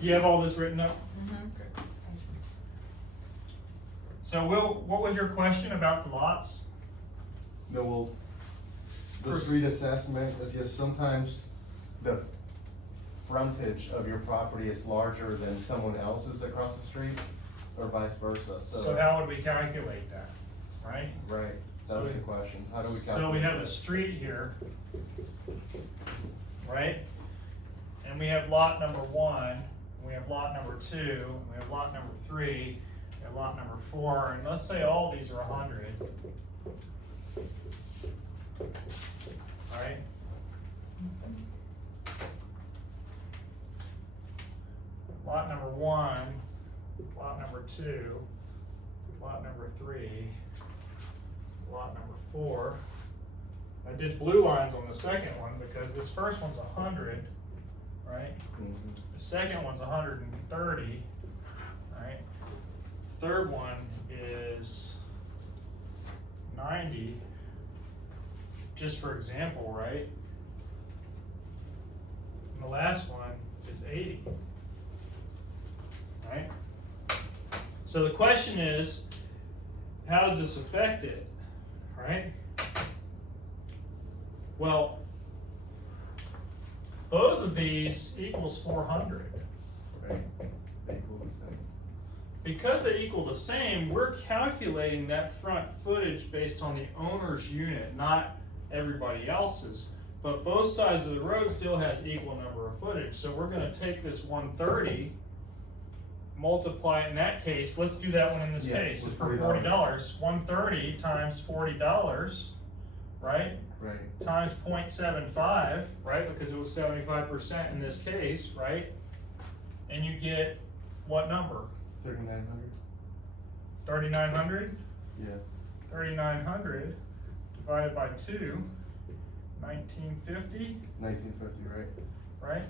You have all this written up? Mm-hmm. Okay. So Will, what was your question about the lots? No, well, the First- street assessment is just sometimes the frontage of your property is larger than someone else's across the street, or vice versa, So how would we calculate that, right? Right, that was the question, how do we calculate? So we have a that? street here, right? And we have lot number 1, we have lot number 2, we have lot number 3, we have lot number 4, and let's say all these are 100. Alright? Lot number 1, lot number 2, lot number 3, lot number 4. I did blue lines on the second one because this first one's 100, right? Mhm. The second one's 130, right? Third one is 90, just for example, right? And the last one is 80, right? So the question is, how does this affect it, right? Well, both of these equals 400. Right, they equal the same. Because they equal the same, we're calculating that front footage based on the owner's unit, not everybody else's. But both sides of the road still has equal number of footage. So we're gonna take this 130, multiply it in that case, let's do that one in this Yeah, case, with for $40. $40. 130 times $40, right? Right, Times 0.75, right? Because it was 75% in this case, right? And you get what number? 3,900, 3,900? yeah, 3,900 divided by 2, 1950, 1950, right, right?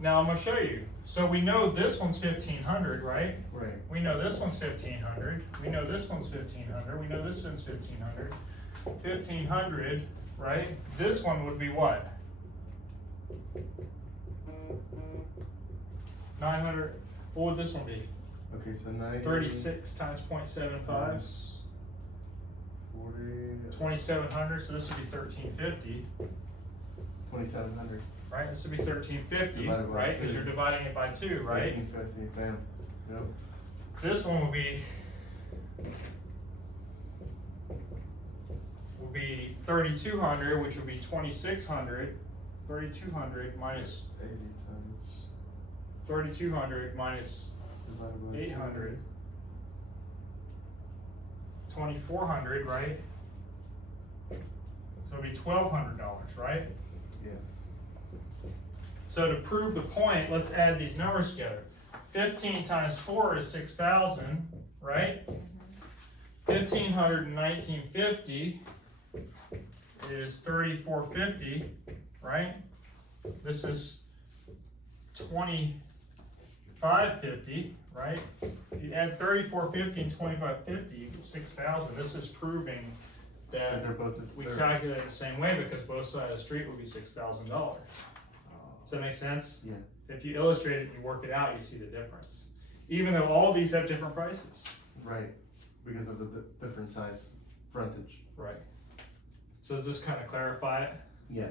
Now I'm gonna show you. So we know this one's 1,500, right? right, We know this one's 1,500. We know this one's 1,500. We know this one's 1,500. 1,500, right? This one would be what? 900. What would this one be? okay, so 90. 36 times 0.75. times 40, 2,700. So this would be 1,350, 2,700, right? This would be 1,350, Divided by right? Because 2. you're dividing it by 2, right? 1950, bam, yep, This one will be 3,200, which would be 2,600. 3,200 minus 80 times, 3,200 minus divided by 800. 2,400, right? So it'd be $1,200, right? Yeah, So to prove the point, let's add these numbers together. 15 times 4 is 6,000, right? 1,500 and 1,950 is 3,450, right? This is 2,550, right? You add 3,450 and 2,550, you get 6,000. This is proving and that they're both, we they're, calculate it the same way because both sides of the street would be $6,000. Does that make sense? yeah, If you illustrate it and you work it out, you see the difference. Even though all these have different prices. right, because of the different size frontage, Right. So does this kind of clarify it? yeah,